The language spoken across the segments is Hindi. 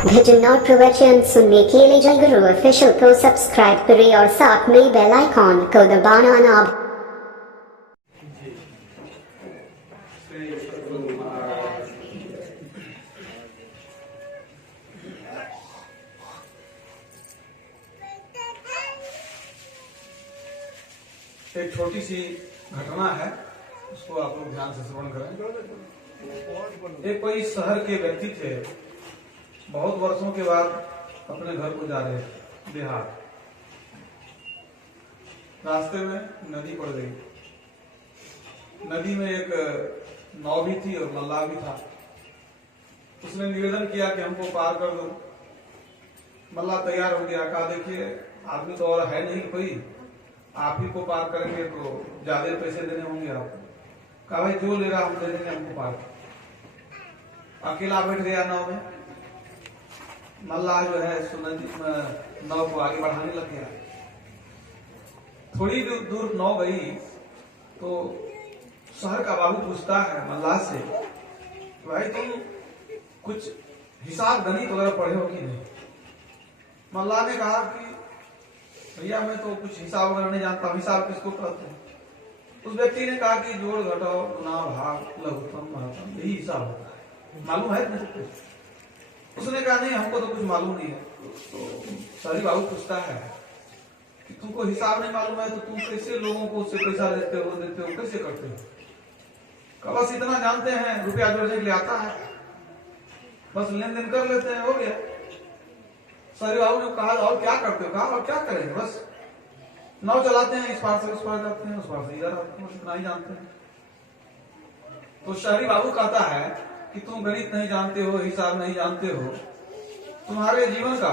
घटना प्रवचन सुनने के लिए जय गुरु ऑफिशियल को सब्सक्राइब करें और साथ में बेल आइकॉन को दबाना ना एक छोटी सी घटना है, उसको आप लोग ध्यान से श्रवण करें। एक कोई शहर के व्यक्ति थे, बहुत वर्षों के बाद अपने घर को जा रहे थे बिहार। रास्ते में नदी पड़ गई। नदी में एक नाव भी थी और मल्लाह भी था। उसने निवेदन किया कि हमको पार कर दो। मल्लाह तैयार हो गया, कहा देखिए आदमी तो और है नहीं कोई, आप ही को पार करेंगे तो ज्यादा पैसे देने होंगे आपको। कहा भाई जो ले रहा हम दे देंगे, हमको पार। अकेला बैठ गया नाव में। मल्लाह जो है नाव को आगे बढ़ाने लग गया। थोड़ी दूर नाव गई तो शहर का बाबू पूछता है मल्लाह से, भाई तुम कुछ हिसाब गणित वगैरह पढ़े हो कि नहीं? मल्लाह ने कहा कि भैया मैं तो कुछ हिसाब वगैरह नहीं जानता, हिसाब किसको कहते हैं? उस व्यक्ति ने कहा कि जोड़ घटाओ गुना भाग लघुत्तम महत्तम, यही हिसाब होता है, मालूम है तुमको? उसने कहा नहीं हमको तो कुछ मालूम नहीं है। तो सारी बाबू पूछता है कि तुमको हिसाब नहीं मालूम है तो तुम कैसे लोगों को उससे पैसा देते हो कैसे करते हो? कहा बस इतना जानते हैं, रुपया जोड़ने के लिए आता है, बस लेन देन कर लेते हैं, हो गया। सारी बाबू ने कहा और क्या करते हो? कहा और क्या करेंगे, बस नाव चलाते हैं, इस पार से उस पार जाते हैं, उस पार से इधर आते हैं, बस इतना ही जानते हैं। तो शहरी बाबू कहता है कि तुम गणित नहीं जानते हो, हिसाब नहीं जानते हो, तुम्हारे जीवन का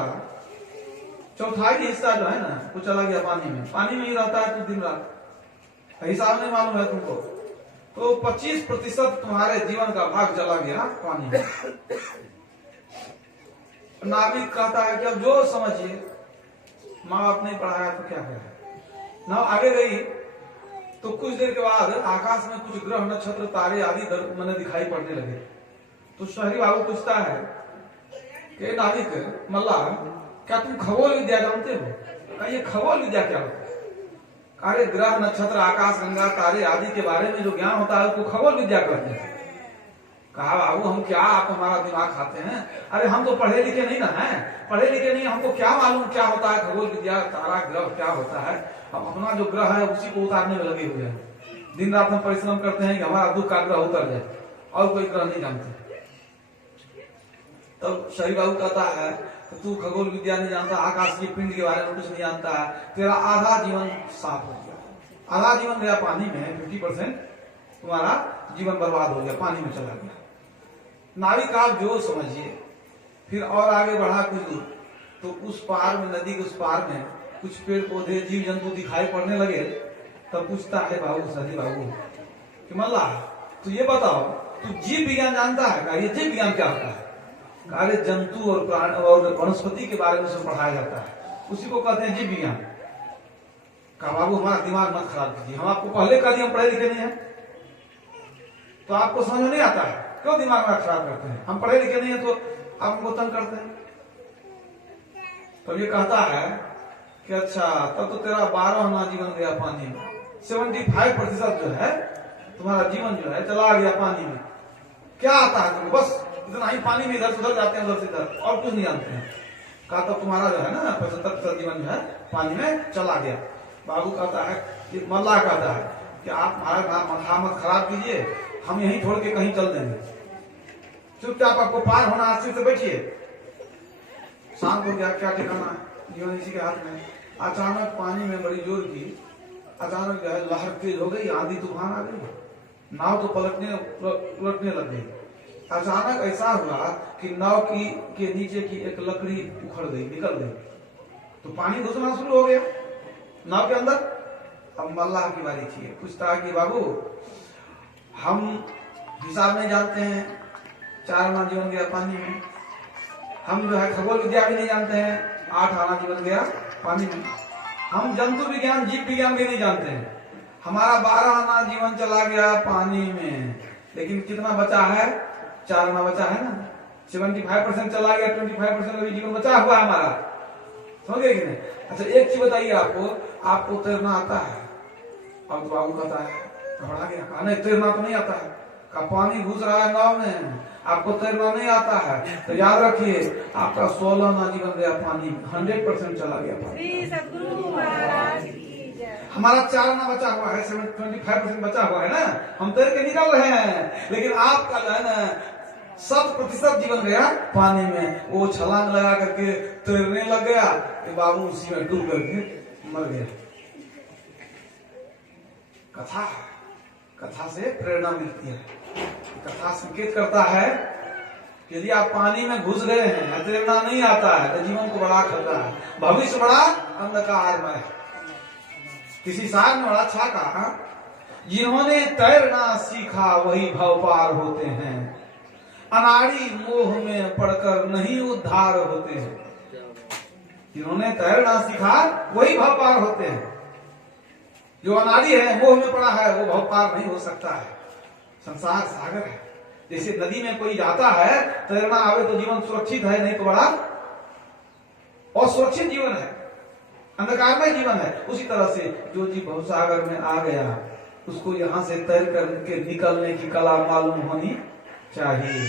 चौथाई हिस्सा जो है ना वो चला गया पानी में। पानी में ही रहता है तो दिन रात, हिसाब नहीं मालूम है तुमको, तो 25% तुम्हारे जीवन का भाग चला गया पानी में। नाविक कहता है कि अब जो समझिए, माँ बाप नहीं पढ़ाया तो क्या करे। नाव आगे गई तो कुछ देर के बाद आकाश में कुछ ग्रह नक्षत्र तारे आदि मैंने दिखाई पड़ने लगे। तो शहरी बाबू पूछता है कि नाविक मल्लाह क्या तुम खगोल विद्या जानते हो? कहा ये खगोल विद्या क्या होता है? कहा ग्रह नक्षत्र आकाश गंगा तारे आदि के बारे में जो ज्ञान होता है उसको खगोल विद्या कहते हैं। कहा बाबू हम क्या, आप हमारा दिमाग खाते हैं? अरे हम तो पढ़े लिखे नहीं ना हैं, पढ़े लिखे नहीं, हमको क्या मालूम क्या होता है खगोल विद्या, तारा ग्रह क्या होता है? हम अपना जो ग्रह है उसी को उतारने में लगे हुए हैं। दिन रात हम परिश्रम करते हैं कि हमारा दुख का ग्रह उतर जाए, और कोई ग्रह नहीं जानते। तब शहरी बाबू कहता है तो तू खगोल विद्या नहीं जानता, आकाश की पिंड के बारे में कुछ नहीं जानता है, तेरा आधा जीवन साफ हो गया, आधा जीवन गया पानी में, 50% तुम्हारा जीवन बर्बाद हो गया, पानी में चला गया। नाविक आप जो समझिए। फिर और आगे बढ़ा कुछ दूर तो उस पार में, नदी के उस पार में कुछ पेड़ पौधे जीव जंतु दिखाई पड़ने लगे। तब पूछता है बाबू शहरी बाबू कि मल्लाह तू ये बताओ, तू जीव विज्ञान जानता है? कहा ये जीव विज्ञान क्या होता है? कहा जंतु और प्राण और वनस्पति के बारे में सब पढ़ाया जाता है, उसी को कहते हैं जीव विज्ञान। कहा बाबू हमारा दिमाग मत खराब कीजिए, हम आपको पहले कहा हम पढ़े लिखे नहीं है तो आपको समझ में नहीं आता है, क्यों दिमाग में खराब करते हैं? हम पढ़े लिखे नहीं है तो आप हमको तंग करते हैं। तो ये कहता है कि अच्छा तब तो तेरा 12वां जीवन गया पानी में, 75% जो है तुम्हारा जीवन जो है चला गया पानी में। क्या आता है तुमको? बस इतना ही, पानी में इधर से उधर जाते हैं, उधर से इधर, और कुछ नहीं जानते हैं। कहा तब तुम्हारा जो है ना 75% जीवन जो है पानी में चला गया। बाबू कहता है कि मल्लाह कहता है कि आप हमारा माथा मत खराब कीजिए, हम यहीं छोड़ के कहीं चल देंगे, चुपचाप आपको पार होना, आश्चर्य से बैठिए। शांत हो गया, क्या ठिकाना है, जीवन इसी के हाथ में। अचानक पानी में बड़ी जोर की, अचानक जो है लहर तेज हो गई, आंधी तूफान आ गई, नाव तो उलटने लग गई। अचानक ऐसा हुआ कि नाव के नीचे की एक लकड़ी उखड़ गई, निकल गई, तो पानी घुसना शुरू हो गया नाव के अंदर। अब मल्लाह की बारी थी, पूछता है कि बाबू हम हिसाब नहीं जानते हैं, 4 आना जीवन गया पानी में। हम जो है खगोल विद्या भी नहीं जानते हैं, 8 आना जीवन गया पानी में। हम जंतु विज्ञान जीव विज्ञान भी नहीं जानते हैं, हमारा 12 आना जीवन चला गया पानी में। लेकिन कितना बचा है? 4 आना बचा है ना। 75% चला गया, 25% अभी जीवन बचा हुआ है हमारा, समझ गए कि नहीं? अच्छा एक चीज बताइए, आपको तैरना आता है? अब तो बाबू कहता है, घबरा गया, कहा नहीं तैरना तो नहीं आता है, का पानी घुस रहा है नाव में, आपको तैरना नहीं आता है, तो याद रखिए आपका 16 आना जीवन गया पानी में, 100% चला गया पानी। हमारा 4 आना बचा हुआ है, 25% बचा हुआ है ना, हम तैर के निकल रहे हैं, लेकिन आपका जो है ना 100% जीवन गया पानी में। वो छलांग लगा करके तैरने लग गया, बाबू उसी में डूब करके मर गया। कथा से प्रेरणा मिलती है। कथा संकेत करता है कि यदि आप पानी में घुस गए हैं, तैरना नहीं आता है, तो जीवन को बड़ा खतरा है, भविष्य बड़ा अंधकारमय है। किसी साल में बड़ा अच्छा कहा, जिन्होंने तैरना सीखा वही भव पार होते हैं, अनाड़ी मोह में पड़कर नहीं उद्धार होते हैं। जिन्होंने तैरना सीखा वही भव पार होते हैं। जो अनाड़ी है, मोह में पड़ा है, वो भव पार नहीं हो सकता है। संसार सागर है, जैसे नदी में कोई जाता है, तैरना आवे तो जीवन सुरक्षित है, नहीं तो बड़ा असुरक्षित जीवन है, अंधकारमय जीवन है। उसी तरह से जो जीव भवसागर में आ गया, उसको यहाँ से तैर करके निकलने की कला मालूम होनी चाहिए।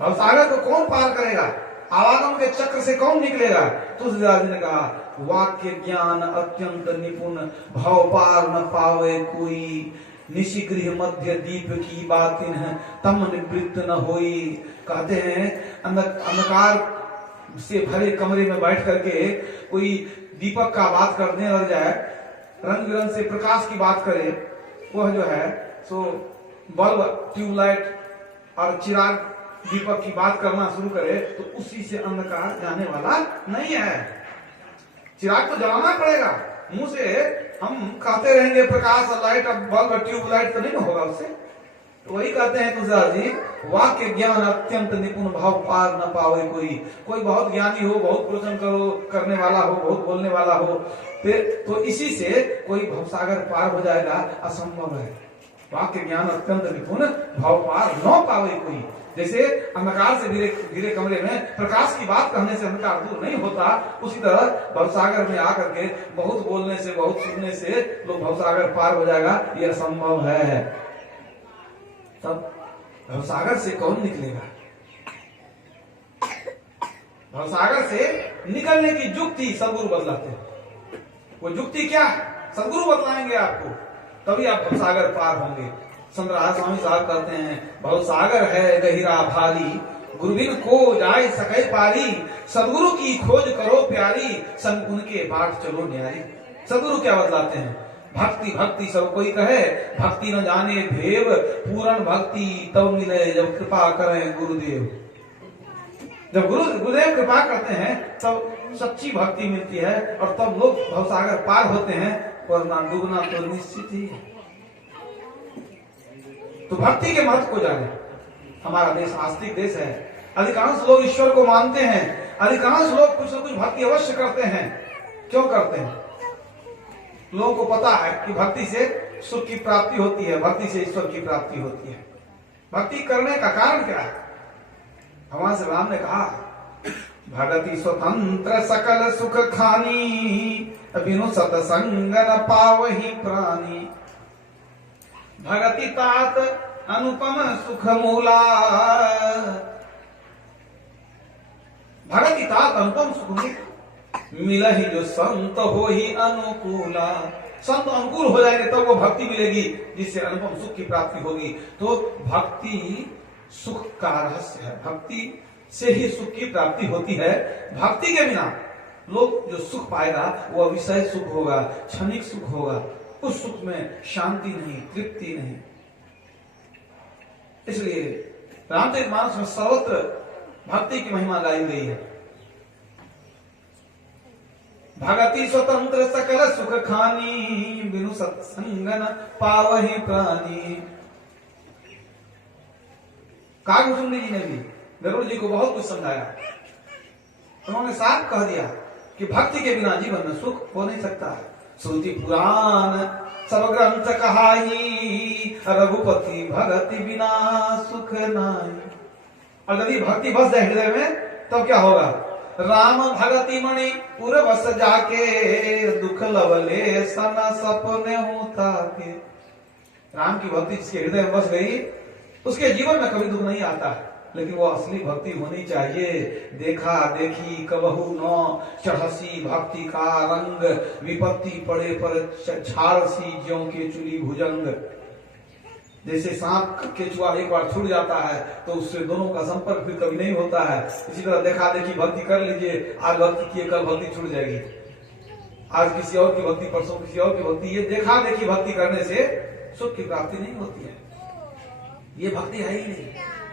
भवसागर को कौन पार करेगा? आवागम के चक्र से कौन निकलेगा? तुलसीदास जी ने कहा, वाक्य ज्ञान अत्यंत निपुण, भव पार न पावे कोई, निशिगृह मध्य दीप की बातिन है, तम निवृत्त न होई। कहते हैं अंधकार से भरे कमरे में बैठ करके कोई दीपक का बात करने लग जाए, रंग बिरंग से प्रकाश की बात करे, वह जो है सो बल्ब, ट्यूबलाइट और चिराग, दीपक की बात करना शुरू करे, तो उसी से अंधकार जाने वाला नहीं है। चिराग तो जलाना पड़ेगा, मुंह से हम कहते रहेंगे प्रकाश और लाइट, अब बल्ब ट्यूबलाइट तो नहीं होगा उससे। तो वही कहते हैं तुलसीदास जी, वाक्य ज्ञान अत्यंत निपुण, भाव पार न पावे कोई बहुत ज्ञानी हो, बहुत प्रवचन करने वाला हो, बहुत बोलने वाला हो, तो इसी से कोई भवसागर पार हो जाएगा, असंभव है। वाक्य ज्ञान अत्यंत निपुण, भाव पार न पावे कोई। जैसे अंधकार से घिरे कमरे में प्रकाश की बात कहने से अंधकार दूर नहीं होता, उसी तरह भवसागर में आकर के बहुत बोलने से, बहुत सुनने से लोग भवसागर पार हो जाएगा, यह असंभव है। तब भवसागर से कौन निकलेगा? भवसागर से निकलने की युक्ति सदगुरु बतलाते हैं। वो युक्ति क्या है? सदगुरु बतलाएंगे आपको, तभी आप भवसागर पार होंगे। संत राधा स्वामी साहब कहते हैं, भवसागर है गहिरा भारी, गुरुबिन को जाए सके पारी, सदगुरु की खोज करो प्यारी, संग उनके बाट चलो न्यारी। सदगुरु क्या बतलाते हैं? भक्ति भक्ति सब कोई कहे, भक्ति न जाने भेव, पूर्ण भक्ति तब मिले जब कृपा करें गुरुदेव। जब गुरुदेव कृपा करते हैं तब सच्ची भक्ति मिलती है, और तब लोग भवसागर पार होते हैं, वरना डूबना तो निश्चित ही है। तो भक्ति के महत्व को जाने। हमारा देश आस्तिक देश है, अधिकांश लोग ईश्वर को मानते हैं, अधिकांश लोग कुछ न कुछ भक्ति अवश्य करते हैं। क्यों करते हैं? लोगों को पता है कि भक्ति से सुख की प्राप्ति होती है, भक्ति से ईश्वर की प्राप्ति होती है। भक्ति करने का कारण क्या है? भगवान श्री राम ने कहा, भगति स्वतंत्र सकल सुख खानी, बिनु सतसंग न पावहि प्राणी। भगति तात अनुपम सुख मूला, भगति तात अनुपम सुख मूला, मिलहि जो संत हो ही अनुकूला। संत अनुकूल हो जाएंगे तब वो भक्ति मिलेगी, जिससे अनुपम सुख की प्राप्ति होगी। तो भक्ति सुख का रहस्य है, भक्ति से ही सुख की प्राप्ति होती है। भक्ति के बिना लोग जो सुख पाएगा वो विषय सुख होगा, क्षणिक सुख होगा, उस सुख में शांति नहीं, तृप्ति नहीं। इसलिए रामचरितमानस में सर्वत्र भक्ति की महिमा गाई गई है। भगति स्वतंत्र सकल सुख खानी, बिनु सत्संग न पावहि प्राणी। कागभूषुंडी जी ने भी गरुड़ जी को बहुत कुछ समझाया। उन्होंने साफ कह दिया कि भक्ति के बिना जीवन में सुख हो नहीं सकता है। श्रुति पुराण सब ग्रंथ कहाई, रघुपति भगति बिना सुख नाई। और यदि भक्ति बस जाए हृदय में तब क्या होगा? राम भगति मणि पूर्व बस जाके दुख लवले सन सपने होता के। राम की भक्ति जिसके हृदय में बस गई उसके जीवन में कभी दुख नहीं आता है, लेकिन वो असली भक्ति होनी चाहिए। देखा देखी कबहू न चढ़सी भक्ति का रंग, विपत्ति पड़े पर छाड़सी ज्यों के चुली भुजंग। जैसे सांप केचुआ एक बार छूट जाता है तो उससे दोनों का संपर्क फिर कभी नहीं होता है, इसी तरह देखा देखी भक्ति कर लीजिए, आज भक्ति किए कल भक्ति छूट जाएगी, आज किसी और की भक्ति परसों किसी और की भक्ति। ये देखा देखी भक्ति करने से सुख की प्राप्ति नहीं होती है, ये भक्ति है ही नहीं।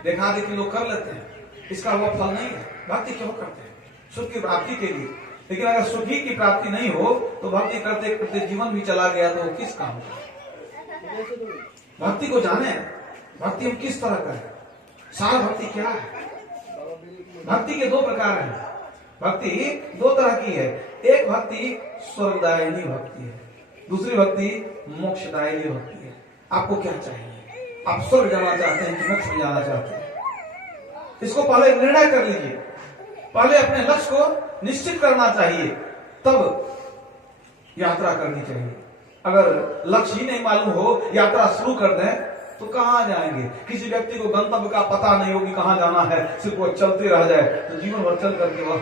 देखा देखी लोग कर लेते हैं, इसका वो फल नहीं है। भक्ति क्यों करते हैं? सुख की प्राप्ति के लिए। लेकिन अगर सुखी की प्राप्ति नहीं हो तो भक्ति करते करते जीवन भी चला गया तो किस काम का? भक्ति को जाने, भक्ति हम किस तरह का है, सार भक्ति क्या है। भक्ति के दो प्रकार हैं। भक्ति दो तरह की है, एक भक्ति स्वर्गदायिनी भक्ति है, दूसरी भक्ति मोक्षदायिनी भक्ति है। आपको क्या चाहिए? आप स्वर्ग जाना चाहते हैं कि मोक्ष में जाना चाहते हैं? इसको पहले निर्णय कर लीजिए, पहले अपने लक्ष्य को निश्चित करना चाहिए, तब यात्रा करनी चाहिए। अगर लक्ष्य ही नहीं मालूम हो, यात्रा शुरू कर दें तो कहां जाएंगे? किसी व्यक्ति को गंतव्य का पता नहीं हो कि कहां जाना है, सिर्फ वो चलते रह जाए तो जीवन भर चल करके वह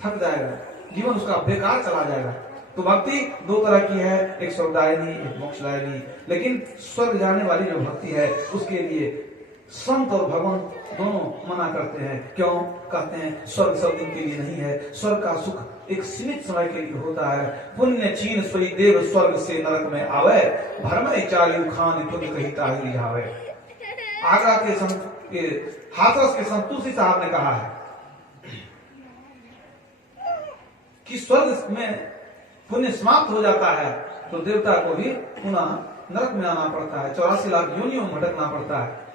थक जाएगा, जीवन उसका बेकार चला जाएगा। तो भक्ति दो तरह की है, एक स्वर्गदायिनी एक मोक्षदायिनी। लेकिन स्वर्ग जाने वाली जो भक्ति है उसके लिए संत और भगवान दोनों मना करते हैं। क्यों? कहते हैं स्वर्ग सब दिन के लिए नहीं है, स्वर्ग का सुख एक सीमित समय के लिए होता है। पुण्य चीन सोई देव स्वर्ग से नरक में आवे, भरमय चालियु खान तुम कही ताहि रिझावे। आगरा के हाथरस के संत तुलसी साहब ने कहा है कि स्वर्ग में पुण्य समाप्त हो जाता है तो देवता को भी पुनः नरक में आना पड़ता है, 84 लाख योनियों में भटकना पड़ता है।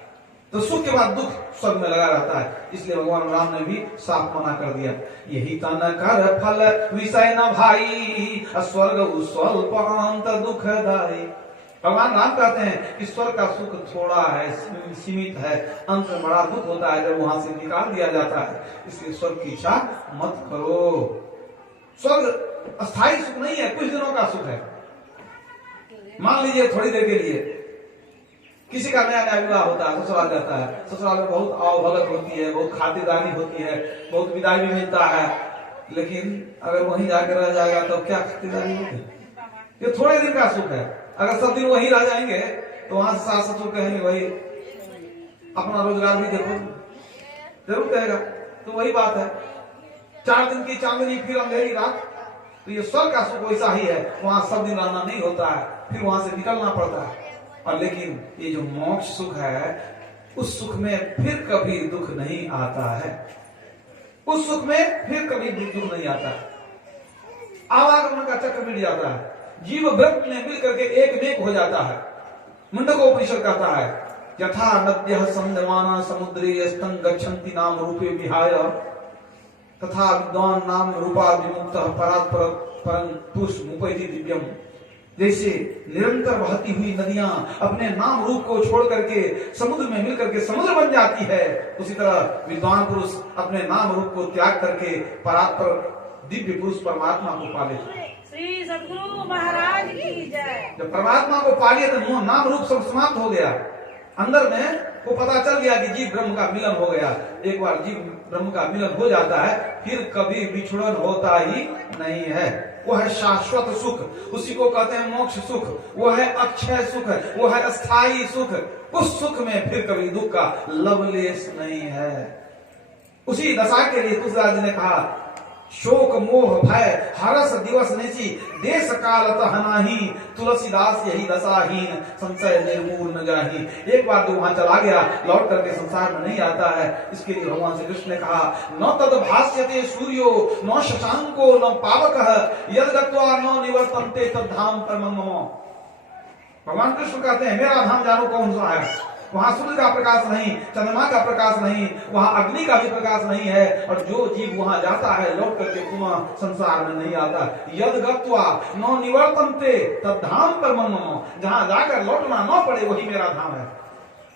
तो सुख के बाद दुख स्वर्ग में लगा रहता है। इसलिए भगवान राम ने भी साफ मना कर दिया, यही तन कर फल विषय न भाई, स्वर्ग स्वल्पांत दुखदाई। भगवान राम कहते हैं कि स्वर्ग का सुख थोड़ा है, सीमित है, अंत में बड़ा दुख होता है जब वहां से निकाल दिया जाता है। इसलिए स्वर्ग की इच्छा मत करो। स्वर्ग अस्थायी सुख नहीं है, कुछ दिनों का सुख है। मान लीजिए थोड़ी देर के लिए किसी का नया नया विवाह होता है, ससुराल जाता है, ससुराल में बहुत आव भगत होती है, बहुत खातिरदारी होती है, बहुत विदाई भी मिलता है। लेकिन अगर वहीं जाकर रह जाएगा तो क्या खातिरदारी होगी? ये थोड़े दिन का सुख है। अगर सब दिन वहीं रह जाएंगे तो वहां से सास ससुर कहेंगे वही अपना रोजगार भी देखो, जरूर कहेगा। तो वही बात है, 4 दिन की चांदनी फिर अंधेरी रात। तो ये स्वर्ग का सुख वैसा ही है, वहां सब दिन रहना नहीं होता है, फिर वहां से निकलना पड़ता है। और लेकिन ये जो मोक्ष सुख है उस सुख में फिर कभी दुख नहीं आता है, उस सुख में फिर कभी दुख नहीं आता। आवागमन का चक्र मिट जाता है, जीव ब्रह्म में मिल करके एक नेक हो जाता है। मुंडकोपनिषद कहता है यथा नद्यः संदमाना समुद्रे स्तं गच्छन्ति नाम रूपे विहाय, तथा विद्वान नाम रूपा विमुक्तः परात् परं पुष्पमुपैति दिव्यम। जैसे निरंतर बहती हुई नदियां अपने नाम रूप को छोड़ करके समुद्र में मिल करके समुद्र बन जाती है, उसी तरह विद्वान पुरुष अपने नाम रूप को त्याग करके परात्पर दिव्य पुरुष परमात्मा को पा लेते हैं। श्री सद्गुरु महाराज की जय। जब परमात्मा को पा लिया तो नाम रूप सब समाप्त हो गया। अंदर में वो पता चल गया कि जीव ब्रह्म का मिलन हो गया। एक बार जीव ब्रह्म का मिलन हो जाता है फिर कभी विछुड़न होता ही नहीं है। वो है शाश्वत सुख, उसी को कहते हैं मोक्ष सुख। वो है अक्षय सुख, वो है अस्थायी सुख। उस सुख में फिर कभी दुख का लवलेश नहीं है। उसी दशा के लिए तुलसीदास जी ने कहा शोक मोह भय हरस दिवस निशि देश काल तहनाही, तुलसीदास यही दशाहीन संशय निर्मूल न जाही। एक बार जो वहां चला गया लौट करके संसार में नहीं आता है। इसके लिए भगवान श्री कृष्ण ने कहा न तद भास्यते सूर्यो न शशांको न पावकः यद गत्वा न निवर्तन्ते तद धाम परमं मम। भगवान कृष्ण कहते हैं मेरा धाम जानो कौन सा है। वहां सूर्य का प्रकाश नहीं, चंद्रमा का प्रकाश नहीं, वहां अग्नि का भी प्रकाश नहीं है। और जो जीव वहां जाता है लौट करके पुनः संसार में नहीं आता। यद गत्वा न निवर्तन्ते तद धाम परमं मम। जहां जाकर लौटना न पड़े वही मेरा धाम है,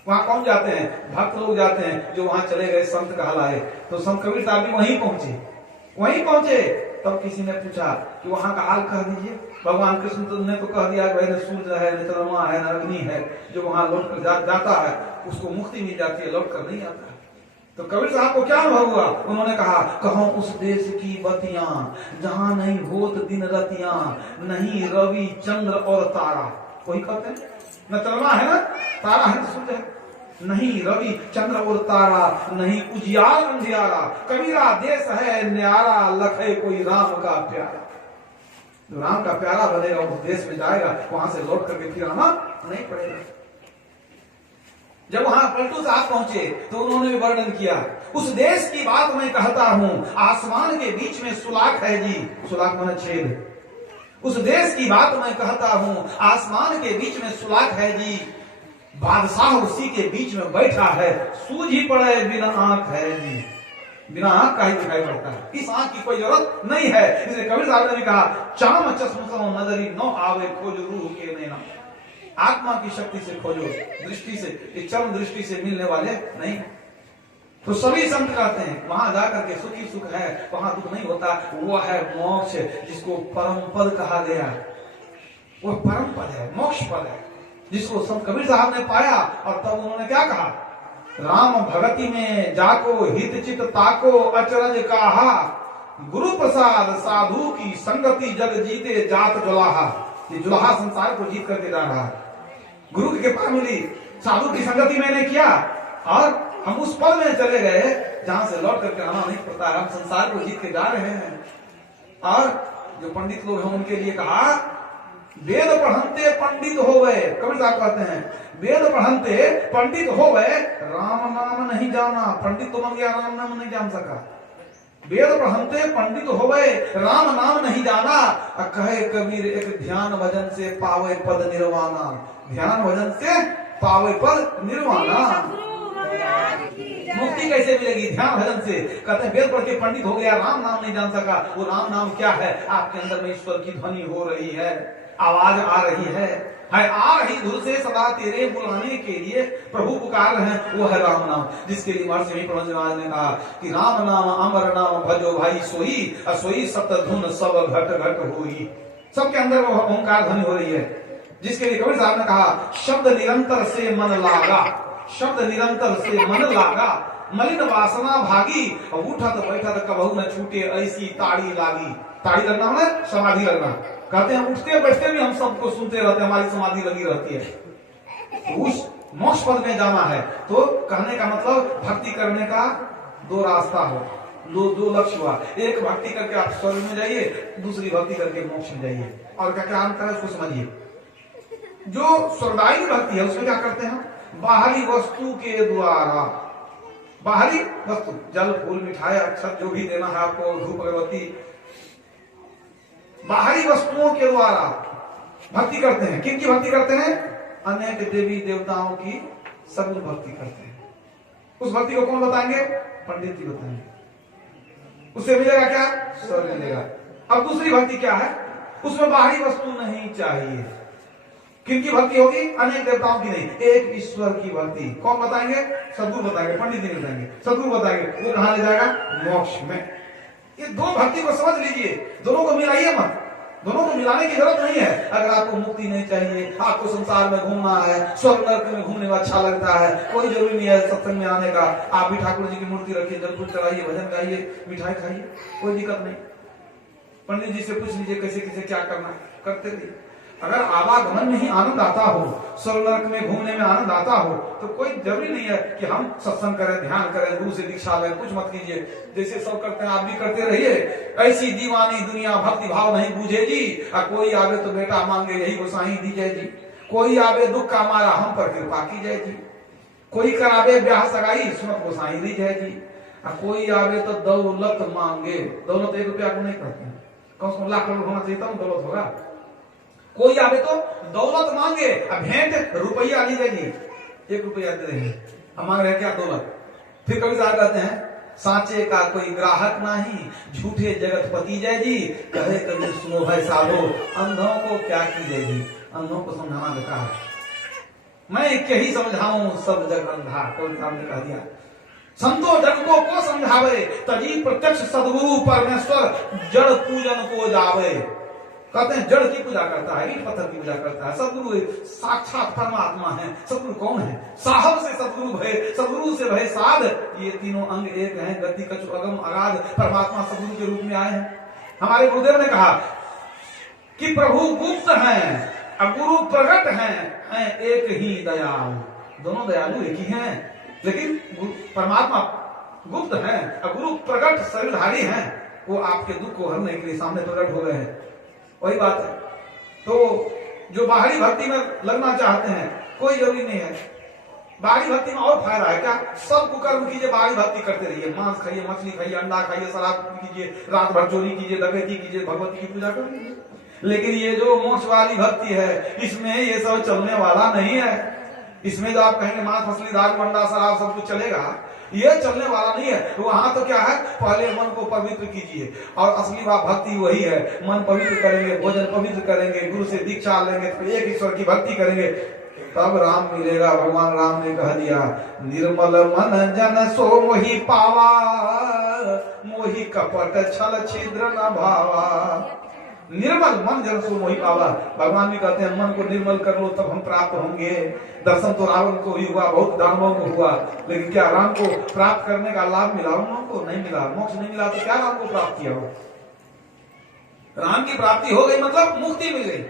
वहां कौन जाते हैं? भक्त लोग जाते हैं जो वहां चले गए संत कहलाए। तो संत कबीर साहब भी वहीं पहुंचे। तब किसी ने पूछा कि वहां का हाल कह दीजिए। भगवान कृष्ण ने तो कह दिया कि न सूर्य है, न चंद्रमा है, न अग्नि है, जो वहां लौट कर जाता है उसको मुक्ति मिल जाती है, लौट कर नहीं आता। तो कबीर साहब को क्या अनुभव हुआ? उन्होंने कहा, कहो उस देश की बतियां जहां नहीं होत दिन रतियां, नहीं रवि चंद्र और तारा। वही कहते हैं, न चंद्रमा है ना तारा है, तो सूर्य है, नहीं रवि चंद्र और तारा, नहीं उजियार अंधियारा, कबीरा देश है न्यारा, लखे कोई राम का प्यारा। जो राम का प्यारा बनेगा उस देश में जाएगा, वहां से लौट करके फिर आना नहीं पड़ेगा। जब वहां पलटू साहब पहुंचे तो उन्होंने भी वर्णन किया, उस देश की बात मैं कहता हूं, आसमान के बीच में सुलाख है जी, सुलाख माने छेद। उस देश की बात मैं कहता हूं, आसमान के बीच में सुलाख है जी, बादशाह उसी के बीच में बैठा है, सूझ ही पड़े बिना आंख है जी। बिना आंख का ही दिखाई पड़ता है, इस आंख की कोई जरूरत नहीं है। इसलिए कबीर साहब ने भी कहा, चाम चश्म नजरी न आवे, खोज रूह के नैना। आत्मा की शक्ति से खोजो, दृष्टि से, चरम दृष्टि से मिलने वाले नहीं। तो सभी संत कहते हैं वहां जाकर के सुखी सुख है, वहां दुख नहीं होता। वो है मोक्ष, जिसको परम पद कहा गया। वो परम पद है, मोक्ष पद है, जिसको संत कबीर साहब ने पाया। और तब उन्होंने क्या कहा, राम भगति में जाको, हित चित ताको, अचरज काहा, गुरु प्रसाद साधु की संगति, जग जीते जात जुलाहा। ये जुलाहा संसार को जीत करके जा रहा है। गुरु की कृपा मिली, साधु की संगति मैंने किया, और हम उस पद में चले गए जहां से लौट करके आना नहीं पड़ता। हम संसार को जीत के जा रहे हैं। और जो पंडित लोग हैं उनके लिए कहा, वेद पढ़नते पंडित हो गए। कबीर साहब कहते हैं, वेद पढ़नते पंडित हो गए, राम नाम नहीं जाना। पंडित तो बन गया, राम नाम नहीं जान सका। वेद पढ़नते पंडित हो गए, राम नाम नहीं जाना। कहे कबीर, एक ध्यान भजन से पावे पद निर्वाणा। ध्यान भजन से पावे पद निर्वाणा। मुक्ति कैसे मिलेगी? ध्यान भजन से। कहते हैं वेद पढ़ के पंडित हो गया, राम नाम नहीं जान सका। वो राम नाम क्या है? आपके अंदर में ईश्वर की ध्वनि हो रही है, आवाज आ रही है आ रही धुर से सदा तेरे बुलाने के लिए प्रभु पुकार रहे हैं। वो है राम नाम, जिसके लिए महर्षि महाराज ने कहा कि राम नाम अमर नाम भजो भाई सोई, असोई सत धुन सब घट घट होई। सबके अंदर वो ओंकार ध्वनि हो रही है, जिसके लिए कबीर साहब ने कहा, शब्द निरंतर से मन लागा, शब्द निरंतर से मन लागा, मलिन वासना भागी, उठत बैठत कबहू न छूटे, ऐसी ताड़ी लागी। ताड़ी लगना है समाधि लगना। कहते हैं उठते बैठते भी हम सबको सुनते रहते हैं, हमारी समाधि लगी रहती है। उस मोक्ष पद में जाना है तो कहने का मतलब भक्ति करने का दो रास्ता हो, दो लक्ष्य हुआ। एक भक्ति करके आप स्वर्ग में जाइए, दूसरी भक्ति करके मोक्ष में जाइए। और क्या अंतर है उसको समझिए। जो स्वर्गदायी भक्ति है उसमें क्या करते हैं, बाहरी वस्तु के द्वारा, बाहरी वस्तु जल फूल मिठाई अक्षत जो भी देना है आपको, धूप अगरबत्ती, बाहरी वस्तुओं के द्वारा भक्ति करते हैं। किन की भक्ति करते हैं? अनेक देवी देवताओं की सगुण भक्ति करते हैं। उस भक्ति को कौन बताएंगे? पंडित जी बताएंगे। उससे मिलेगा क्या? स्वर्ग मिलेगा। अब दूसरी भक्ति क्या है? उसमें बाहरी वस्तु नहीं चाहिए। किनकी भक्ति होगी? अनेक देवताओं की नहीं, एक ईश्वर की भक्ति। कौन बताएंगे? सदगुरु बताएंगे, पंडित जी बताएंगे, सदगुरु बताएंगे। वो कहां ले जाएगा? मोक्ष में। ये दो भक्ति को समझ लीजिए, दोनों को मिलाइए मत। दोनों को मिलाने की जरूरत नहीं है। अगर आपको मुक्ति नहीं चाहिए, आपको संसार में घूमना है, स्वर्ग नरक में घूमने में अच्छा लगता है, कोई जरूरी नहीं है सत्संग में आने का। आप भी ठाकुर जी की मूर्ति रखिए, जल फूल चढ़ाइए, भजन गाइए, मिठाई खाइए, कोई दिक्कत नहीं। पंडित जी से पूछ लीजिए कैसे कैसे क्या करना, करते रहिए। अगर आवागमन में ही आनंद आता हो, स्वर्ग नरक में घूमने में आनंद आता हो, तो कोई जरूरी नहीं है कि हम सत्संग करें, ध्यान करें, गुरु से दीक्षा लें, कुछ मत कीजिए। जैसे सब करते हैं आप भी करते रहिए। ऐसी दीवानी दुनिया भक्ति भाव नहीं बूझे जी। कोई आवे तो बेटा मांगे यही गोसाई दीजिए जी। कोई आवे दुख का मारा हम पर कृपा की जाए जी। कोई करावे ब्याह सगाई सुनत गोसाई दी जाए जी। कोई आवे तो दौलत मांगे, दौलत 1 रुपया को नहीं करते हैं, कम से कम लाख करोड़ होना चाहिए तब दौलत होगा। कोई आवे तो दौलत मांगे, भेंट रुपया ली जाएगी, 1 रुपया दे देंगे, हम मांग रहे क्या? दौलत। फिर कभी साहब कहते हैं, सांचे का कोई ग्राहक नहीं, झूठे जगतपति जय जी। कहे कभी सुनो भाई साधो, अंधों को क्या की जाएगी? अंधों को समझाना बेकार है। मैं के ही समझाऊं सब जग अंधा, कबीर ने कह दिया। संतो जगतों को समझावे, तजी प्रत्यक्ष सदगुरु परमेश्वर जड़ पूजन को जावे। कहते हैं जड़ की पूजा करता है, ईंट पत्थर की पूजा करता है। सदगुरु साक्षात परमात्मा है। सदगुरु कौन है? साहब से सदगुरु भय, सदगुरु से भय साध, ये तीनों अंग एक हैं। गति कछु अगम अगाध परमात्मा सदगुरु के रूप में आए हैं। हमारे गुरुदेव ने कहा कि प्रभु गुप्त हैं और गुरु प्रकट हैं, एक ही दयालु। दोनों दयालु एक ही हैं, लेकिन परमात्मा गुप्त हैं और गुरु प्रकट शरीरधारी हैं। वो आपके दुख को हरने के लिए सामने प्रकट हो गए हैं। वही बात है। तो जो बाहरी भक्ति में लगना चाहते हैं, कोई जरूरी नहीं है। बाहरी भक्ति में और फायदा है क्या? सब कुकर्म कीजिए, बाहरी भक्ति करते रहिए। मांस खाइए, मछली खाइए, अंडा खाइए, शराब कीजिए, रात भर चोरी कीजिए, डकैती कीजिए, भगवती की पूजा करिए। लेकिन ये जो मोक्ष वाली भक्ति है, इसमें ये सब चलने वाला नहीं है। इसमें जो आप कहेंगे मांस मछली दारू अंडा शराब सब कुछ चलेगा, ये चलने वाला नहीं है। वहां तो क्या है, पहले मन को पवित्र कीजिए। और असली बात भक्ति वही है। मन पवित्र करेंगे, भोजन पवित्र करेंगे, गुरु से दीक्षा लेंगे, तो एक ईश्वर की भक्ति करेंगे, तब राम मिलेगा। भगवान राम ने कह दिया, निर्मल मन जन सो मोहि पावा, मोहि कपट छल छिद्र न भावा। निर्मल मन जन सो मोहि पावा। भगवान भी कहते हैं मन को निर्मल कर लो तब हम प्राप्त होंगे। दर्शन तो रावण को ही हुआ, बहुत दानवों को हुआ, लेकिन क्या राम को प्राप्त करने का लाभ मिला? उनको नहीं मिला। मोक्ष नहीं मिला तो क्या राम को प्राप्त किया हो? राम की प्राप्ति हो गई मतलब मुक्ति मिल गई।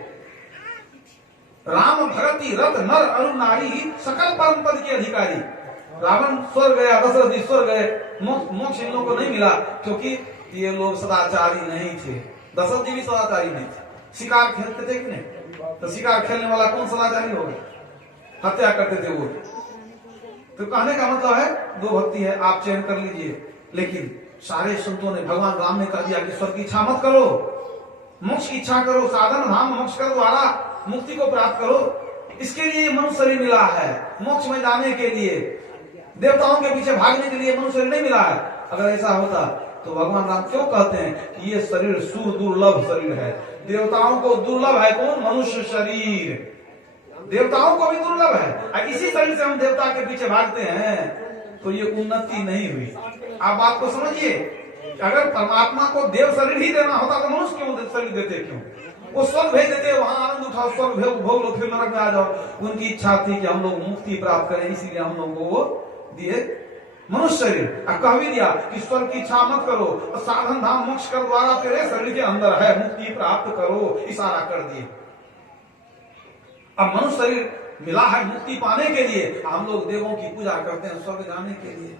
राम भरती रथ नर अरु नारी, सकल परम पद के अधिकारी। रावण स्वर्ग गया, दशरथ स्वर्ग गए, मोक्ष इन लोगों को नहीं मिला क्योंकि ये लोग सदाचारी नहीं थे। दशरथ जी भी सदाचारी नहीं थे। शिकार खेलते थे कि नहीं? तो शिकार खेलने वाला कौन सदाचारी होगा? हत्या करते थे वो। तो कहने का मतलब है दो भक्ति है, आप चयन कर लीजिए। लेकिन सारे संतों ने, भगवान राम ने कह दिया कि स्वर्ग की इच्छा मत करो, मोक्ष की इच्छा करो। साधन धाम मोक्ष कर द्वारा मुक्ति को प्राप्त करो। इसके लिए मनुष्य शरीर मिला है, मोक्ष में जाने के लिए। देवताओं के पीछे भागने के लिए मनुष्य शरीर नहीं मिला है। अगर ऐसा होता तो भगवान राम क्यों कहते हैं कि ये शरीर सुदुर्लभ शरीर है? देवताओं को दुर्लभ है कौन? मनुष्य शरीर। देवताओं को भी दुर्लभ है। इसी शरीर से हम देवता के पीछे भागते हैं तो ये उन्नति नहीं हुई। आप बात को समझिए। अगर परमात्मा को देव शरीर ही देना होता तो मनुष्य क्यों शरीर देते? क्यों? वो स्वर्ग भेज देते, वहां आनंद उठाओ, स्वर्ग भोग लो, फिर नरक में आ जाओ। उनकी इच्छा थी कि हम लोग मुक्ति प्राप्त करें, इसीलिए हम लोग को वो दिए मनुष्य शरीर। कह भी दिया कि स्वर्ग की इच्छा मत करो, और साधन धाम मोक्ष कर द्वारा तेरे शरीर के अंदर है, मुक्ति प्राप्त करो, इशारा कर दिए। अब मनुष्य शरीर मिला है मुक्ति पाने के लिए। हम लोग देवों की पूजा करते हैं स्वर्ग जाने के लिए।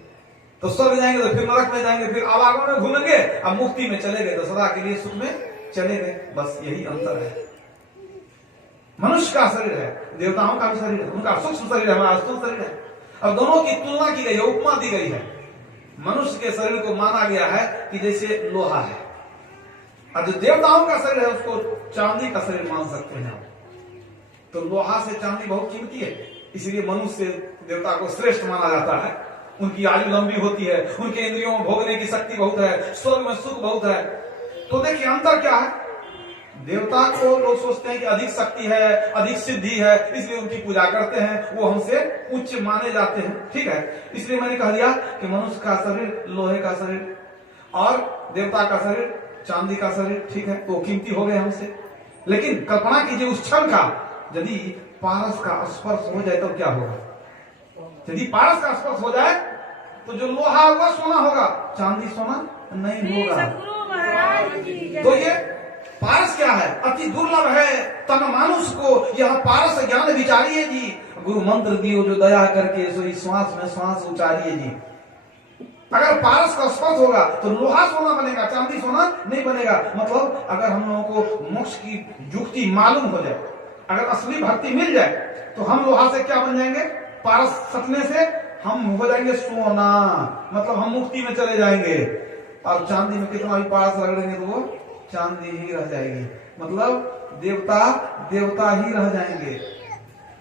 तो स्वर्ग जाएंगे तो फिर नरक में जाएंगे, फिर आवागमन में घूमेंगे, अब मुक्ति में चले गए तो सदा के लिए सुख में चले गए। बस यही अंतर है। मनुष्य का शरीर है, देवताओं का भी शरीर है, उनका सूक्ष्म शरीर है, हमारा स्थूल शरीर है। अब दोनों की तुलना की गई है, उपमा दी गई है। मनुष्य के शरीर को माना गया है कि जैसे लोहा है, और जो देवताओं का शरीर है उसको चांदी का शरीर मान सकते हैं। तो लोहा से चांदी बहुत कीमती है, इसलिए मनुष्य से देवता को श्रेष्ठ माना जाता है। उनकी आयु लंबी होती है, उनके इंद्रियों में भोगने की शक्ति बहुत है, स्वर्ग में सुख बहुत है। तो देखिए अंतर क्या है। देवता को लोग सोचते हैं कि अधिक शक्ति है, अधिक सिद्धि है, इसलिए उनकी पूजा करते हैं, वो हमसे उच्च माने जाते हैं। ठीक है, इसलिए मैंने कह दिया कि मनुष्य का शरीर लोहे का शरीर और देवता का शरीर चांदी का शरीर, ठीक है, तो कीमती हो गए हमसे। लेकिन कल्पना कीजिए उस क्षण का, यदि पारस का स्पर्श हो जाए तो क्या होगा? यदि पारस का स्पर्श हो जाए तो जो लोहा होगा सोना होगा, चांदी सोना नहीं होगा। तो ये पारस क्या है? अति दुर्लभ है तन मानुष को यह पारस ज्ञान विचारिए जी। गुरु मंत्र दियो जो दया करके सो श्वास में श्वास उचारिए जी। अगर पारस का स्पर्श होगा तो लोहा सोना बनेगा, चांदी सोना नहीं बनेगा। मतलब अगर हम लोगों को मोक्ष की युक्ति मालूम हो जाए, अगर असली भक्ति मिल जाए, तो हम लोहा से क्या बन जाएंगे? पारस सटने से हम हो जाएंगे सोना, मतलब हम मुक्ति में चले जाएंगे। और चांदी में कितना भी पारस रगड़ेंगे तो वो चांदी ही रह जाएगी, मतलब देवता देवता ही रह जाएंगे।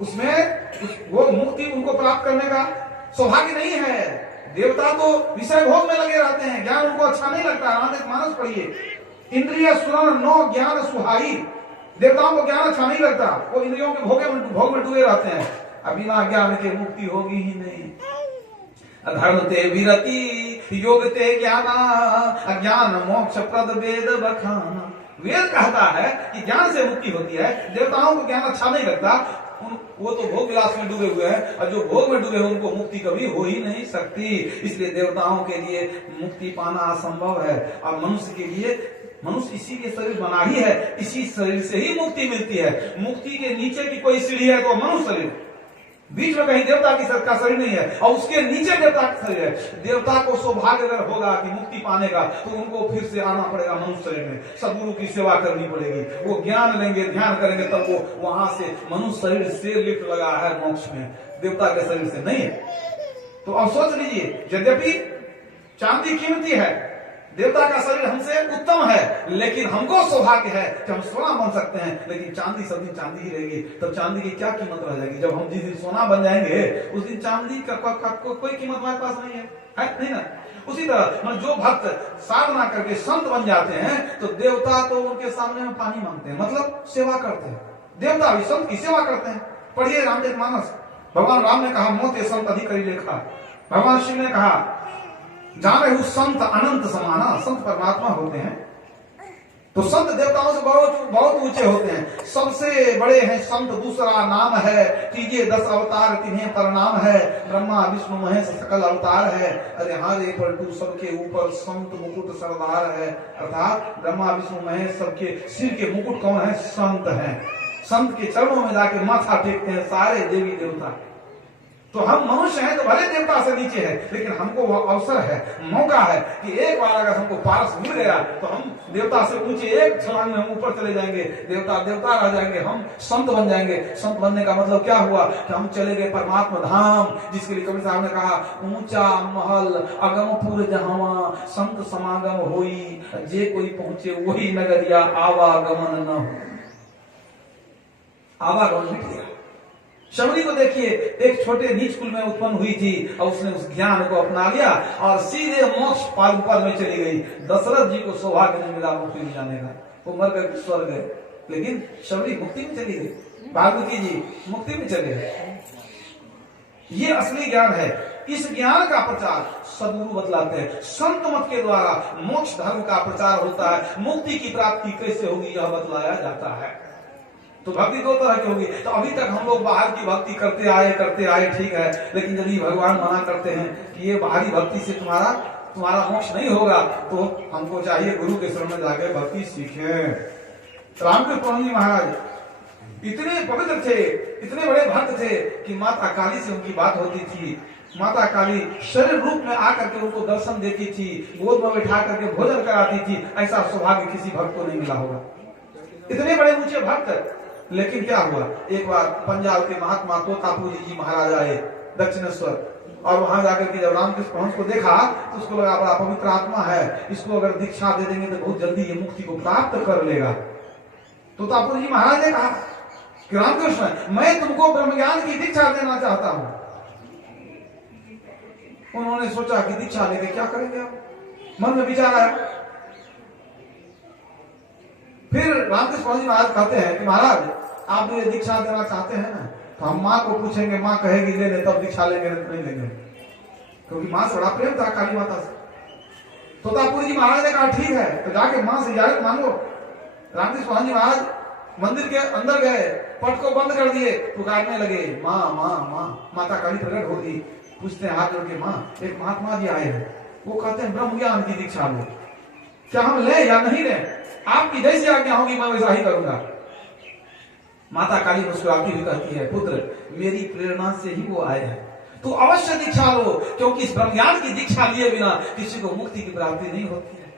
उसमें वो मुक्ति उनको प्राप्त करने का सौभाग्य नहीं है। देवता तो विषय भोग में लगे रहते हैं, ज्ञान उनको अच्छा नहीं लगता। मानस पढ़िए, इंद्रिय सुरन नो ज्ञान सुहाई। देवताओं को ज्ञान अच्छा नहीं लगता, वो इंद्रियों के भोग में डूबे रहते हैं। बिना ज्ञान के मुक्ति होगी ही नहीं। अधर्म ते विरति योग ते ज्ञाना, अज्ञान मोक्ष प्रद वेद बखाना। वेद कहता है कि ज्ञान से मुक्ति होती है। देवताओं को ज्ञान अच्छा नहीं लगता, वो तो भोग विलास में डूबे हुए हैं, और जो भोग में डूबे हैं उनको मुक्ति कभी हो ही नहीं सकती। इसलिए देवताओं के लिए मुक्ति पाना असंभव है, और मनुष्य के लिए, मनुष्य इसी के शरीर बना ही है, इसी शरीर से ही मुक्ति मिलती है। मुक्ति के नीचे की कोई सीढ़ी है तो मनुष्य शरीर, बीच में कहीं देवता की का शरीर नहीं है, और उसके नीचे देवता का शरीर है। देवता को सौभाग्य अगर होगा कि मुक्ति पाने का, तो उनको फिर से आना पड़ेगा मनुष्य शरीर में, सदगुरु की सेवा करनी पड़ेगी, वो ज्ञान लेंगे, ध्यान करेंगे, तब वो वहां से मनुष्य शरीर से लिफ्ट लगा है मोक्ष में, देवता के शरीर से नहीं है। तो अब सोच लीजिए, यद्यपि चांदी कीमती है, देवता का शरीर हमसे उत्तम है, लेकिन हमको सौभाग्य है कि हम सोना बन सकते हैं, लेकिन चांदी सब दिन चांदी ही रहेगी। तब चांदी की क्या कीमत रह जाएगी? जब हम जिस दिन सोना बन जाएंगे, उस दिन चांदी का कोई कीमत हमारे पास नहीं है नहीं ना। उसी तरह जो भक्त साधना करके संत बन जाते हैं, तो देवता तो उनके सामने में पानी मांगते हैं, मतलब सेवा करते हैं। देवता भी संत की सेवा करते हैं। पढ़िए रामचरितमानस, भगवान राम ने कहा मोते संत अधिकारी लेखा। भगवान शिव ने कहा जाने उस संत अनंत समाना, संत परमात्मा होते हैं। तो संत देवताओं से बहुत ऊंचे होते हैं, सबसे बड़े हैं संत। दूसरा नाम है कीजिए 10 अवतार तिन्हें प्रणाम है, ब्रह्मा विष्णु महेश सकल अवतार है। अरे हाँ रे पलटू सबके ऊपर संत मुकुट सरदार है। अर्थात ब्रह्मा विष्णु महेश सबके सिर के मुकुट कौन है? संत है। संत के चरणों में जाके माथा टेकते हैं सारे देवी देवता। तो हम मनुष्य हैं तो भले देवता से नीचे है, लेकिन हमको वो अवसर है, मौका है कि एक बार अगर हमको पारस मिल गया तो हम देवता से ऊंचे एक छलांग में हम ऊपर चले जाएंगे, देवता देवता रह जाएंगे, हम संत बन जाएंगे। संत बनने का मतलब क्या हुआ कि हम चले गए परमात्मा धाम, जिसके लिए कबीर साहब ने कहा ऊंचा महल अगमपुर जहां संत समागम होई, जे कोई पहुंचे वही नगरिया आवागमन न हो। आवागमन मिट गया। शबरी को देखिए, एक छोटे नीच कुल में उत्पन्न हुई थी, और उसने उस ज्ञान को अपना लिया और सीधे मोक्ष पद में चली गई। दशरथ जी को सौभाग्य नहीं मिला मुक्ति में जाने का, वो मर गए स्वर्ग गए, लेकिन शबरी मुक्ति में चली गई। पार्वती जी मुक्ति में चले गए। ये असली ज्ञान है। इस ज्ञान का प्रचार सदगुरु बतलाते हैं। संत मत के द्वारा मोक्ष धर्म का प्रचार होता है। मुक्ति की प्राप्ति कैसे होगी यह बतलाया जाता है। तो भक्ति दो तरह की होगी। तो अभी तक हम लोग बाहर की भक्ति करते आए ठीक है, लेकिन यदि भगवान मना करते हैं कि ये बाहरी भक्ति से तुम्हारा मोक्ष नहीं होगा, तो हमको चाहिए गुरु के शरण में जाके भक्ति सीखें। रामकृष्ण जी महाराज इतने पवित्र थे, इतने बड़े भक्त थे कि माता काली से उनकी बात होती थी। माता काली शरीर रूप में आकर के उनको दर्शन देती थी, गोद में बैठा करके भोजन कराती थी। ऐसा सौभाग्य किसी भक्त को नहीं मिला होगा। इतने बड़े ऊंचे भक्त। लेकिन क्या हुआ, एक बार पंजाब के महात्मा तोतापुरी जी महाराज आए दक्षिणेश्वर, और वहां जाकर के जब रामकृष्ण परमहंस को देखा तो उसको लगा बड़ा पवित्र आत्मा है, इसको अगर दीक्षा दे देंगे तो बहुत जल्दी ये मुक्ति को प्राप्त कर लेगा। तोतापुरी जी महाराज ने कहा कि रामकृष्ण, मैं तुमको ब्रह्म ज्ञान की दीक्षा देना चाहता हूं। उन्होंने सोचा कि दीक्षा लेके क्या करेंगे आप, मन में विचार आया। फिर रामकृष्ण जी महाराज कहते हैं कि महाराज आप ये दीक्षा देना चाहते हैं ना, तो हम माँ को पूछेंगे, माँ कहेगी ले ले तब दीक्षा लेंगे, नहीं लेंगे, क्योंकि माँ से बड़ा प्रेम था काली माता से। तोतापुरी जी महाराज ने कहा ठीक है, तो जाके माँ से इजाजत मांगो। रामकृष्ण जी महाराज मंदिर के अंदर गए, पट को बंद कर दिए, पुकारने लगे माँ माँ माँ। माता काली प्रकट होगी, पूछते हैं हाथ जोड़ के, माँ एक महात्मा जी आए हैं, वो कहते हैं ब्रह्म ज्ञान की दीक्षा लो, क्या हम लें या नहीं लें? आपकी जैसी आज्ञा होगी मैं वैसा ही करूंगा। माता काली मुस्कुराती हुई कहती है, पुत्र मेरी प्रेरणा से ही वो आए हैं, तू अवश्य दीक्षा लो, क्योंकि इस ब्रह्म ज्ञान की दीक्षा लिए बिना किसी को मुक्ति की प्राप्ति नहीं होती है।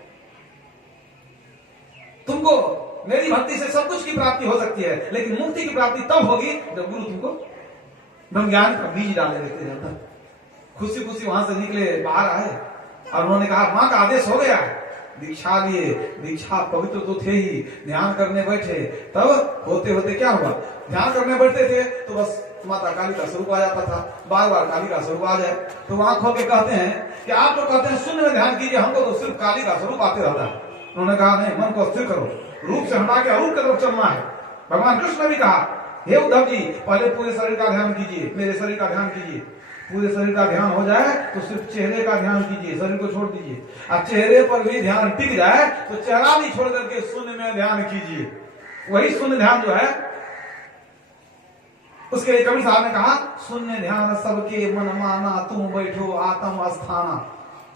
तुमको मेरी भक्ति से सब कुछ की प्राप्ति हो सकती है, लेकिन मुक्ति की प्राप्ति तब होगी जब गुरु तुमको ब्रह्म ज्ञान का बीज डाले रहते हैं। खुशी खुशी वहां से निकले, बाहर आए और उन्होंने कहा माँ का आदेश हो गया, दीक्षा लिए। दीक्षा पवित्र तो थे ही, ध्यान करने बैठे, तब होते होते क्या हुआ, ध्यान करने बैठते थे तो बस माता काली का स्वरूप आ जाता था, बार बार काली का स्वरूप आ जाए तो वहां खो के कहते हैं कि आप लोग कहते हैं शून्य में ध्यान कीजिए, हमको तो सिर्फ काली का स्वरूप आते रहता है। उन्होंने कहा नहीं, मन को स्थिर करो, रूप से हटा के अरूप की तरफ चलना है। भगवान कृष्ण ने भी कहा हे उद्धव जी, पहले पूरे शरीर का ध्यान कीजिए, मेरे शरीर का ध्यान कीजिए। पूरे शरीर का ध्यान हो जाए तो सिर्फ चेहरे का ध्यान कीजिए, शरीर को छोड़ दीजिए। अब चेहरे पर भी ध्यान टिक जाए तो चेहरा भी छोड़ करके शून्य में ध्यान कीजिए। वही शून्य ध्यान जो है, उसके लिए कबीर साहब ने कहा, शून्य ध्यान सबके मन माना, तुम बैठो आत्म अस्थाना।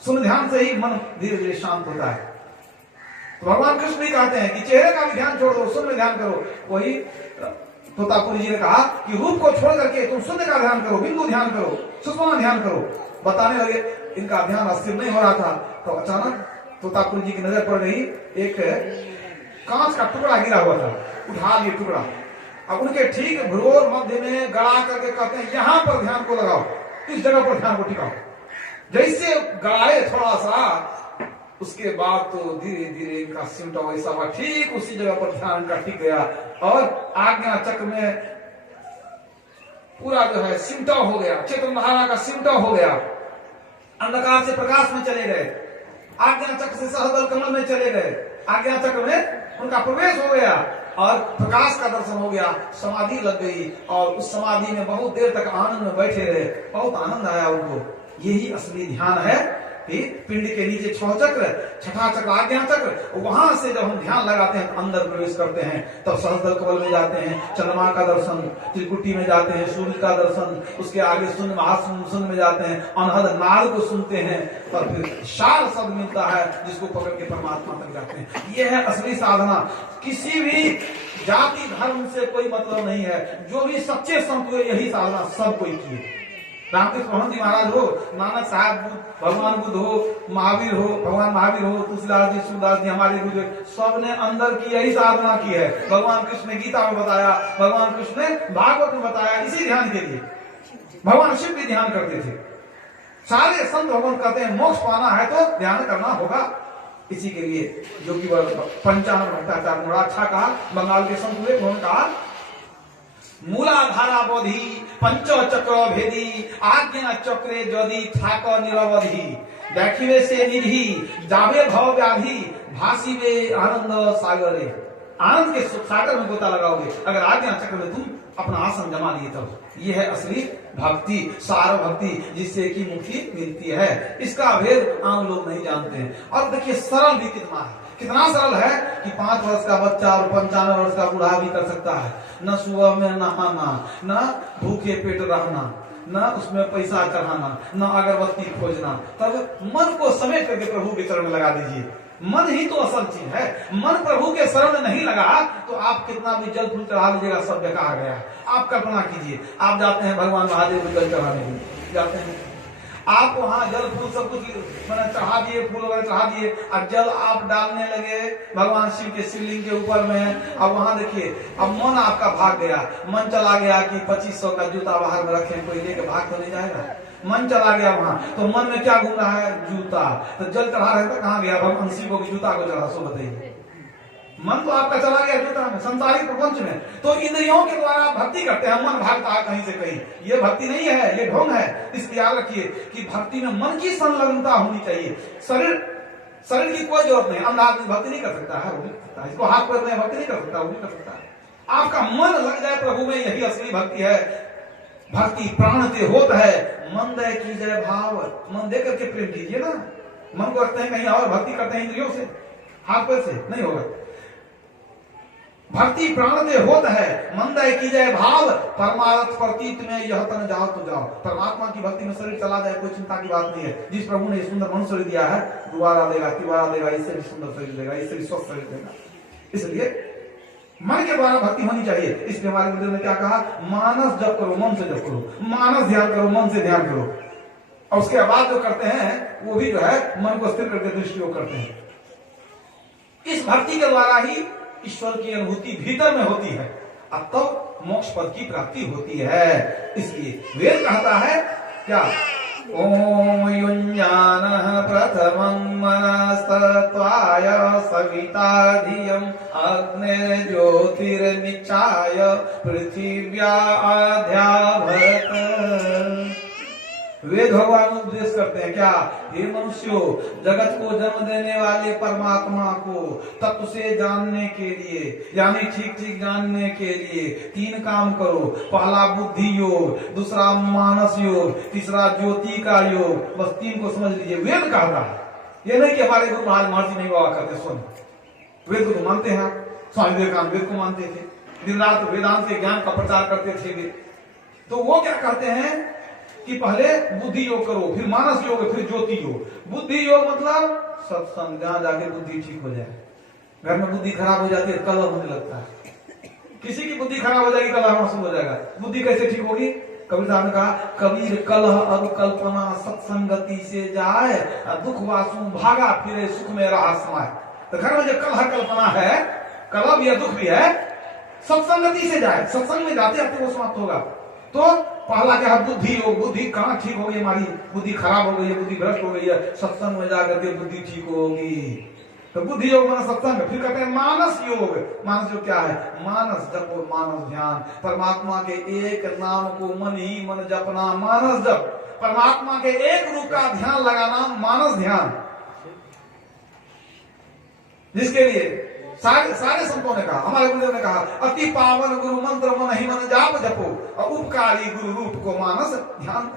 शून्य ध्यान से ही मन धीरे धीरे शांत होता है। तो भगवान कृष्ण भी कहते हैं कि चेहरे का भी ध्यान छोड़ दो, शून्य ध्यान करो। वही तोतापुरी जी ने कहा कि रूप को छोड़ करके तुम शून्य का ध्यान करो, बिंदु ध्यान करो, सुषमा ध्यान करो। बताने लगे, इनका ध्यान अस्थिर नहीं हो रहा था, तो अचानक तोतापुरी जी की नजर पड़ गई, एक कांच का टुकड़ा गिरा हुआ था। उठा लिए टुकड़ा, अब उनके ठीक भ्रूर मध्य में गड़ा करके कहते हैं, यहां पर ध्यान को लगाओ, इस जगह पर ध्यान को टिकाओ। जैसे गड़ाए थोड़ा सा, उसके बाद तो धीरे धीरे इनका सिमटा वैसा हुआ, ठीक उसी जगह पर ध्यान का टिक गया और आज्ञा चक्र में पूरा जो है सिमटा हो गया, चेतन धारा का सिमटा हो गया। अंधकार से प्रकाश में चले गए, आज्ञा चक्र से सहस्त्र कमल में चले गए, आज्ञा चक्र में उनका प्रवेश हो गया और प्रकाश का दर्शन हो गया। समाधि लग गई और उस समाधि में बहुत देर तक आनंद में बैठे रहे, बहुत आनंद आया उनको। यही असली ध्यान है कि पिंड के नीचे 6 चक्र, छठा चक्र आज्ञा चक्र, वहां से जब हम ध्यान लगाते हैं तो अंदर प्रवेश करते हैं, तब सहस्त्र कमल में जाते हैं, चंद्रमा का दर्शन, त्रिकुटी में जाते हैं, सूर्य का दर्शन, उसके आगे शून्य महाशून्य में जाते हैं, अनहद नाद को सुनते हैं, और फिर शाल शब्द मिलता है जिसको पकड़ के परमात्मा तक जाते हैं। यह है असली साधना। किसी भी जाति धर्म से कोई मतलब नहीं है, जो भी सच्चे संत हुए यही साधना सब कोई किए। रामकृष्ण मोहन जी महाराज हो, नानक साहब, भगवान बुद्ध हो, महावीर हो, भगवान महावीर हो, तुलसीदास जी, सूरदास जी, हमारे गुरु, सबने अंदर की यही साधना की है। भगवान कृष्ण ने गीता में बताया, भगवान कृष्ण ने भागवत में बताया, इसी ध्यान के लिए। भगवान शिव भी ध्यान करते थे। सारे संत भगवान कहते हैं मोक्ष पाना है तो ध्यान करना होगा। इसी के लिए जो कि पंचानन भट्टाचार्य ने अच्छा कहा, बंगाल के संत हुए, उन्होंने कहा, मूलाधारा बोधि पंच चक्र भेदी, आज्ञा चक्रे यदि थाक निरवधि, देखिवे से निधि जावे भव व्याधि, भासीवे आनंद सागरे। आनंद के सागर में गोता लगाओगे अगर आज्ञा चक्र में तुम अपना आसन जमा लिए तब। यह है असली भक्ति, सार भक्ति, जिससे कि मुक्ति मिलती है। इसका भेद आम लोग नहीं जानते हैं। और देखिए सरल भी कितना है, कितना सरल है कि 5 वर्ष का बच्चा और 95 वर्ष का बूढ़ा भी कर सकता है। न सुबह में नहाना, न भूखे पेट रहना, न उसमें पैसा चढ़ाना, न अगरबत्ती खोजना। तब मन को समेट करके प्रभु के चरण में लगा दीजिए। मन ही तो असल चीज है। मन प्रभु के शरण नहीं लगा तो आप कितना भी जल फूल चढ़ा लीजिएगा, सब बेकार गया। आप कल्पना कीजिए, आप जाते हैं भगवान महादेव को जल चढ़ाने के लिए जाते हैं, आप वहां जल फूल सब कुछ मैंने चढ़ा दिए, फूल वगैरह चढ़ा दिए, और जल आप डालने लगे भगवान शिव के शिवलिंग के ऊपर में। अब वहां देखिए, अब मन आपका भाग गया, मन चला गया कि 2500 का जूता बाहर में रखें, कोई लेके भाग तो नहीं जाएगा। मन चला गया वहां, तो मन में क्या घूम रहा है? जूता। तो जल चढ़ा रहे थे, कहाँ गया भगवान शिव को जूता को चढ़ा? सो बताइए, मन तो आपका चला गया जूता में, संसारिक प्रपंच में। तो इंद्रियों के द्वारा आप भक्ति करते हैं, मन भागता है कहीं से कहीं। ये भक्ति नहीं है, ये ढोंग है। इसलिए याद रखिए कि भक्ति में मन की संलग्नता होनी चाहिए। शरीर की कोई जरूरत नहीं। अंधा आदमी भक्ति नहीं कर सकता है, वो भी कर सकता है। इसको हाथ पैर में भक्ति नहीं कर सकता, वो भी कर सकता है। आपका मन लग जाए प्रभु में, यही असली भक्ति है। भक्ति प्राण ते होता है, मन दे कीजिए भाव। मन दे करके प्रेम कीजिए ना। मन को रखते हैं कहीं और, भक्ति करते हैं इंद्रियों से, हाथ पैर से नहीं होगा। भक्ति प्राण ते होत है, मन दे कीजिए भाव। परमार्थ प्रतीत में यह तन जाओ तो जाओ। परमात्मा की भक्ति में शरीर चला जाए कोई चिंता की बात नहीं है। जिस प्रभु ने सुंदर मनुष्य शरीर दिया है, दोबारा देगा, तिबारा देगा, इससे भी सुंदर शरीर देगा, इससे भी स्वस्थ शरीर देगा। इसलिए मन के द्वारा भक्ति होनी चाहिए। इसलिए हमारे गुरुदेव ने क्या कहा? मानस जप करो, मन से जप करो। मानस ध्यान करो, मन से ध्यान करो। और उसके बाद जो करते हैं वो भी जो है मन को स्थिर करके दृष्टियोग करते हैं। इस भक्ति के द्वारा ही ईश्वर की अनुभूति भीतर में होती है, अब तो मोक्ष पद की प्राप्ति होती है। इसलिए वेद कहता है क्या? ओम युञ्जानः प्रथमं मनस्तत्वाय सविता धियं अग्निर्ज्योतिर्निचाय पृथिव्या आद्याभरत। वेद भगवान उपदेश करते हैं क्या? हे मनुष्यों, जगत को जन्म देने वाले परमात्मा को तत्व से जानने के लिए, यानी ठीक ठीक जानने के लिए 3 काम करो। पहला बुद्धि योग, दूसरा मानस योग, तीसरा ज्योति का योग। बस 3 को समझ लीजिए। वेद कहता है, ये नहीं कि हमारे गुरु महाराज महर्षि नहीं हुआ करते। सुन, वेद को तो मानते हैं आप। स्वामी विवेकानंद वेद को मानते थे, दिन रात वेदांत के ज्ञान का प्रचार करते थे वे। तो वो क्या कहते हैं कि पहले बुद्धि योग करो, फिर मानस योग, फिर ज्योति योग। बुद्धि योग मतलब सत्संग, जहां जाके बुद्धि ठीक हो जाए। घर में बुद्धि खराब हो जाती है, कलह होने लगता है। किसी की बुद्धि खराब हो जाएगी, कलह होना शुरू हो जाएगा। बुद्धि कैसे ठीक होगी? कबीर साहब ने कहा, कबीर कलह अब कल्पना सत्संगति से जाए, दुख वासु भागा फिरे सुख में रहा समाये। तो घर में जो कलह कल्पना है, कलह भी है, दुख भी है, सत्संगति से जाए, सत्संग में जाते जाते वो समाप्त होगा। तो पहला क्या है? बुद्धि योग। बुद्धि कहाँ ठीक होगी? हमारी बुद्धि खराब हो गई है, बुद्धि भ्रष्ट हो गई है, सत्संग में जाकर के बुद्धि ठीक होगी। तो बुद्धि योग माना सत्संग। फिर कहते हैं मानस योग। मानस योग क्या है? मानस जप और मानस ध्यान। परमात्मा के एक नाम को मन ही मन जपना, मानस जप। परमात्मा के एक रूप का ध्यान लगाना, मानस ध्यान। जिसके लिए सारे संतों ने कहा, हमारे गुरुदेव ने कहा, अति पावन गुरु मंत्र मन ही मन जाप जपो, और उपकारी गुरु रूप को मानस ध्यान।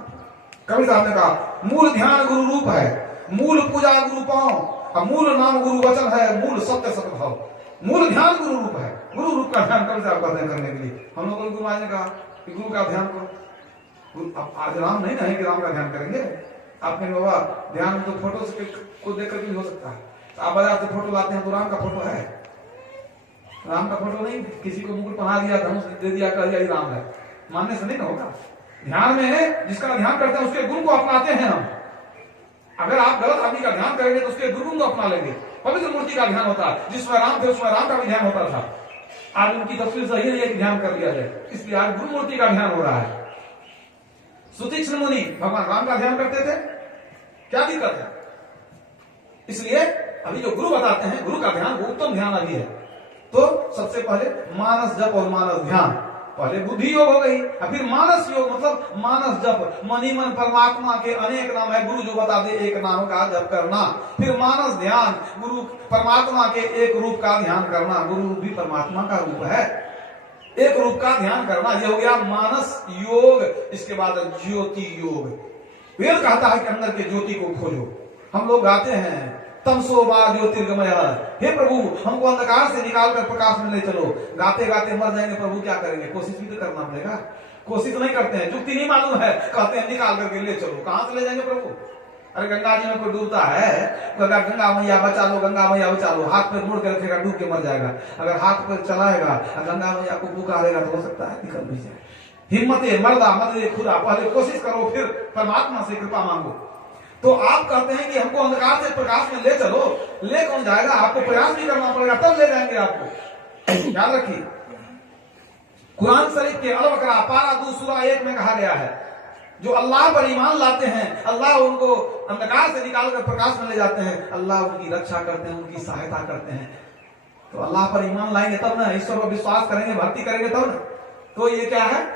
कबीर साहब ने कहा, मूल ध्यान गुरु रूप है, मूल पूजा गुरु पांव, मूल नाम गुरु वचन है, मूल सत्य सद्भाव। मूल ध्यान गुरु रूप है। गुरु रूप का ध्यान कबीर साहब कहते हैं करने के लिए। हम लोगों को गुरु महाराज ने कहा कि गुरु का ध्यान करो। अब आज राम नहीं ना है कि राम का ध्यान करेंगे। आपने बाबा ध्यान तो फोटो को देख करके हो सकता है। आप बाजार से फोटो लाते हैं तो राम का फोटो है, राम का फोटो नहीं। किसी को मुकुट पहना दिया, धनुष दे दिया, कह दिया राम है, मानने से नहीं ना होगा। ध्यान में है, जिसका ध्यान करते हैं उसके गुण को अपनाते हैं हम। अगर आप गलत आदमी का ध्यान करेंगे तो उसके दुर्गुण को अपना लेंगे। पवित्र मूर्ति का ध्यान होता है, जिसमें राम थे उसमें राम का भी ध्यान होता था। आज उनकी तस्वीर सही नहीं है कि ध्यान कर लिया जाए, इसलिए आज गुरु मूर्ति का ध्यान हो रहा है। सुतीक्ष्ण मुनि भगवान राम का ध्यान करते थे, क्या दिक्कत है? इसलिए अभी जो गुरु बताते हैं, गुरु का ध्यान वो उत्तम ध्यान अभी है। तो सबसे पहले मानस जप और मानस ध्यान। पहले बुद्धि योग हो गई, और फिर मानस योग मतलब मानस जप। मन ही मन परमात्मा के अनेक नाम है, गुरु जो बता दे एक नाम का जप करना। फिर मानस ध्यान, गुरु परमात्मा के एक रूप का ध्यान करना। गुरु भी परमात्मा का रूप है, एक रूप का ध्यान करना। ये हो गया मानस योग। इसके बाद ज्योति योग। वेद कहता है कि अंदर के ज्योति को खोजो। हम लोग गाते हैं, तमसो वा ज्योतिर्गमय, हे प्रभु हमको अंधकार से निकाल कर प्रकाश में ले चलो। गाते गाते मर जाएंगे, प्रभु क्या करेंगे? कोशिश भी तो करना पड़ेगा। कोशिश नहीं करते हैं, जुक्ति नहीं मालूम है, कहते हैं निकाल करके ले चलो। कहां से ले जाएंगे प्रभु? अरे गंगा जी में कोई डूबता है, गंगा मैया बचा लो, गंगा मैया बचा लो, हाथ पे मुड़ के रखेगा, डूब के मर जाएगा। अगर हाथ पे चलाएगा, गंगा मैया को पुकारेगा तो हो सकता है निकल भी जाए। हिम्मते मर्दा मदद खुदा, पहले कोशिश करो, फिर परमात्मा से कृपा मांगो। तो आप कहते हैं कि हमको अंधकार से प्रकाश में ले चलो। ले कौन जाएगा? आपको प्रयास भी करना पड़ेगा, तब ले जाएंगे आपको। याद रखिए, कुरान शरीफ के अल बकरा पारा 2 सूरा 1 में कहा गया है, जो अल्लाह पर ईमान लाते हैं, अल्लाह उनको अंधकार से निकालकर प्रकाश में ले जाते हैं, अल्लाह उनकी रक्षा करते हैं, उनकी सहायता करते हैं। तो अल्लाह पर ईमान लाएंगे तब ना, ईश्वर पर विश्वास करेंगे, भक्ति करेंगे तब ना। तो ये क्या है?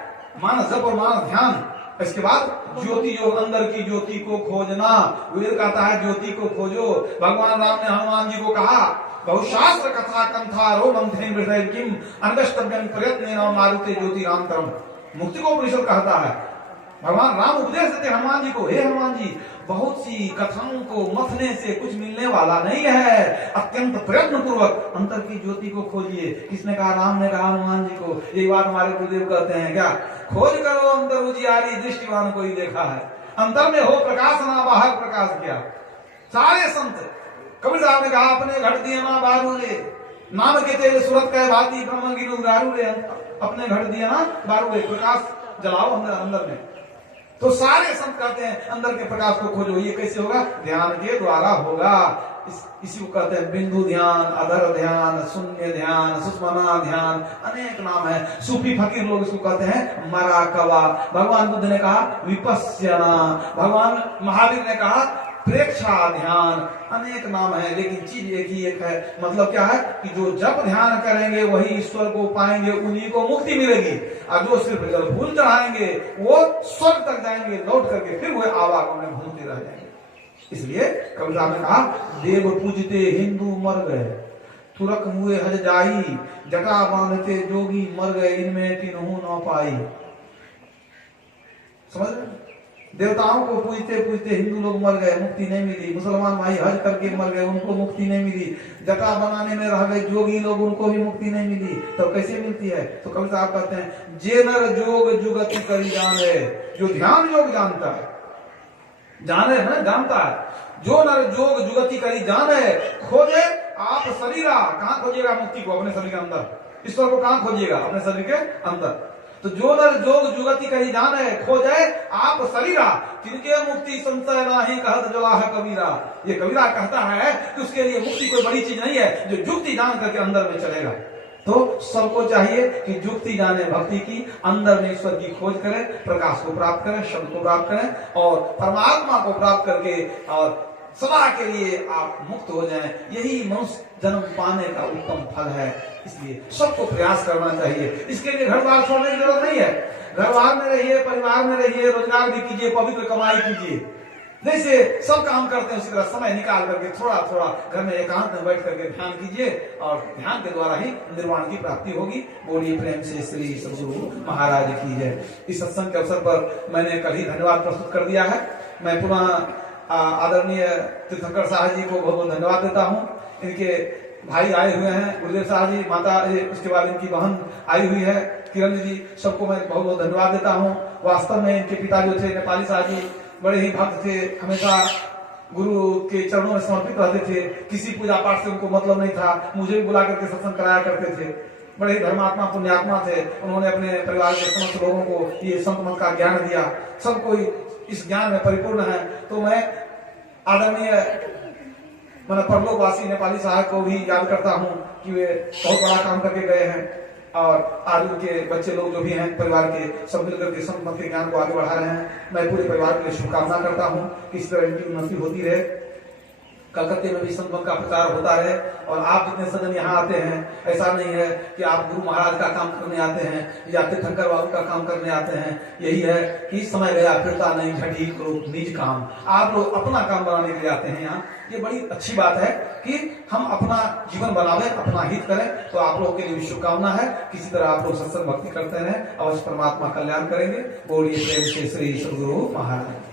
मानस जप और मानस ध्यान। इसके बाद ज्योति योग, अंदर की ज्योति को खोजना। वेद कहता है ज्योति को खोजो। भगवान राम ने हनुमान जी को कहा, बहुशास्त्र कथा कंथा रोमंथेन हृदय किम अंगस्तव्यं प्रयत्नेन मारुते ज्योतिरांतरम। मुक्ति को उपनिषद कहता है। भगवान राम उपदेश देते हनुमान जी को, हे हनुमान जी, बहुत सी कथाओं को मथने से कुछ मिलने वाला नहीं है, अत्यंत प्रयत्न पूर्वक अंतर की ज्योति को खोजिए। किसने कहा? राम ने कहा हनुमान जी को। ये बात हमारे गुरुदेव कहते हैं क्या? खोज करो अंतर उजियारी, दृष्टिवान कोई देखा है। अंतर में हो प्रकाश ना, बाहर प्रकाश किया। सारे संत, कबीर साहब ने कहा, अपने घट दिए ना बारू रे, नाम के तेरे सूरत कह भाती ब्रह्म की गारू रे। अपने घट दिया ना बारू रे, प्रकाश जलाओ अंदर में। तो सारे संत कहते हैं अंदर के प्रकाश को खोजो। ये कैसे होगा? ध्यान के द्वारा होगा। इसी को कहते हैं बिंदु ध्यान, अधर ध्यान, शून्य ध्यान, सुषमना ध्यान, अनेक नाम है। सूफी फकीर लोग इसको कहते हैं मराकबा। भगवान बुद्ध ने कहा विपस्यना, भगवान महावीर ने कहा प्रेक्षा ध्यान, अनेक नाम है लेकिन चीज एक ही एक है। मतलब क्या है कि जो जप ध्यान करेंगे वही ईश्वर को पाएंगे, उन्हीं को मुक्ति मिलेगी। और जो सिर्फ जल फूल चढ़ाएंगे वो स्वर्ग तक जाएंगे, लौट करके फिर वह आवागमन में घूमते रह जाएंगे। इसलिए कबीर साहब ने कहा, देव पूजते हिंदू मर गए, तुरक मुए हज जाई, जटा बांधते जोगी मर गए, इनमें तिन्हू न पाई। समझ रहे? देवताओं को पूजते पूजते हिंदू लोग मर गए, मुक्ति नहीं मिली। मुसलमान भाई हज करके मर गए, उनको मुक्ति नहीं मिली। जटा बनाने में रह गए जोगी लोग, उनको भी मुक्ति नहीं मिली। तो कैसे मिलती है? तो कबीर साहब कहते हैं, जे नर जोग जुगति करी जाने, जो ध्यान योग जानता है, जाने है ना, जानता है, जो नर जोग जुगति करी जाने, खोजे आप शरीरा। कहां खोजेगा मुक्ति को? अपने शरीर के अंदर। ईश्वर को कहां खोजिएगा? अपने शरीर के अंदर। तो जो नर जोग जुगति कही जाने, खोजे आप शरीरा, जिनके मुक्ति संशय नाही कहत जोला है कबीरा। ये कबीरा कहता है कि उसके लिए मुक्ति कोई बड़ी चीज नहीं है, जो जुक्ति जान करके अंदर में चलेगा। तो सबको चाहिए कि जुक्ति जाने भक्ति की, अंदर में ईश्वर की खोज करें, प्रकाश को प्राप्त करें, शब्द को प्राप्त करें और परमात्मा को प्राप्त करके और सदा के लिए आप मुक्त हो जाएं। यही मनुष्य जन्म पाने का उत्तम फल है। इसलिए सबको प्रयास करना चाहिए। इसके लिए घर बार छोड़ने की जरूरत नहीं है। घर बार में रहिए, परिवार में रहिए, रोजगार भी कीजिए, पवित्र कमाई कीजिए। जैसे सब काम करते हैं उसी तरह समय निकाल करके थोड़ा थोड़ा घर में एकांत में बैठ करके ध्यान कीजिए और ध्यान के द्वारा ही निर्वाण की प्राप्ति होगी। बोलिए प्रेम से श्री सद्गुरु महाराज की जय। इस सत्संग के अवसर पर मैंने कल ही धन्यवाद प्रस्तुत कर दिया है। मैं पुनः आदरणीय तीर्थंकर साहब जी को बहुत बहुत धन्यवाद देता हूँ। इनके भाई आए हुए हैं, गुरुदेव साहब जी, माता, उसके बाद इनकी बहन आई हुई है किरण जी, सबको मैं बहुत बहुत धन्यवाद देता हूँ। वास्तव में इनके पिता जो थे नेपाली साहब जी बड़े ही भक्त थे, हमेशा गुरु के चरणों में समर्पित रहते थे। किसी पूजा पाठ से उनको मतलब नहीं था, मुझे भी बुला करके सत्संग कराया करते थे। बड़े ही धर्मात्मा पुण्यात्मा थे। उन्होंने अपने परिवार के समस्त लोगों को ये संत मत का ज्ञान दिया। सब कोई इस ज्ञान में परिपूर्ण है। तो मैं आदरणीय मैंने परलोकवासी नेपाली साहब को भी याद करता हूँ कि वे बहुत बड़ा काम करके गए हैं और आज उनके बच्चे लोग जो भी हैं परिवार के, सब मिलकर के संत मत के ज्ञान को आगे बढ़ा रहे हैं। मैं पूरे परिवार के लिए शुभकामना करता हूँ कि इस तरह इनकी उन्नति होती रहे, कलकत्ते में भी संत मत का प्रचार होता रहे। और आप जितने सज्जन यहाँ आते हैं, ऐसा नहीं है कि आप गुरु महाराज का काम करने आते हैं या तीर्थंकर बाबू का काम करने आते हैं। यही है कि समय गया फिरता नहीं, झटी करो निज काम। आप लोग अपना काम बनाने के लिए आते हैं यहाँ। ये बड़ी अच्छी बात है कि हम अपना जीवन बनावे, अपना हित करें। तो आप लोगों के लिए भी शुभकामना है। किसी तरह आप लोग सत्संग भक्ति करते रहें, अवश्य परमात्मा कल्याण करेंगे। बोलिए प्रेम से श्री सद्गुरु महाराज।